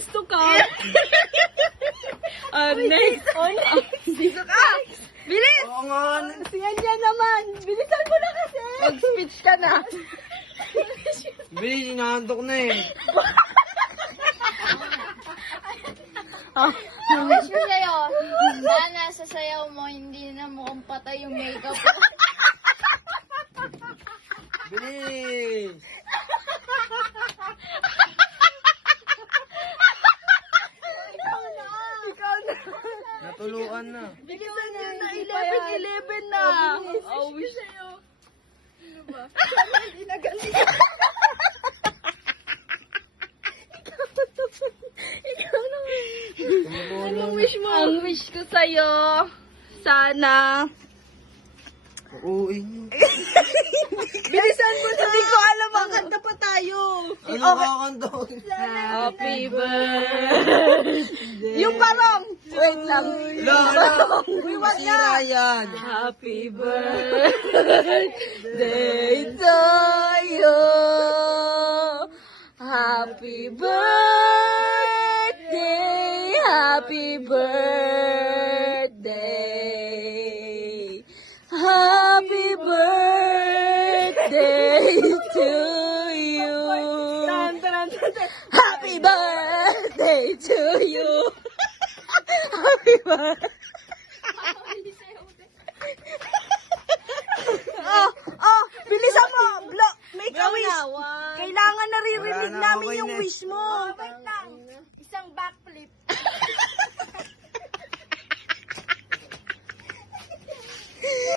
wants to come. Next. Dito ka! Bilis! Oo nga. Siyan niya naman. Bilisan mo na kasi. Mag-speech ka na. Bilis, inaantok na eh. Ang wish ko sa'yo, sana sa sayaw mo, hindi na mukhang patay yung makeup mo. Bilis. Ikaw na. Natuluan na. Bilisan niyo na 11 na. Oh, wish sa'yo. Anong wish mo? Ang wish ko sa'yo, sana. Uuwi niyo. Bilisan mo na. Hindi ko alam. Makanta pa tayo. Ano kakanta ko? Happy birthday. Yung parang. Wait lang. Wala. Uy, wag na. Masira yan. Happy birthday to you. Happy birthday. Happy birthday. Happy birthday to you. Happy birthday to you. Happy birthday. Bilisan mo. Make a wish. Kailangan naririnig Wala na, namin okay yung na. wish mo.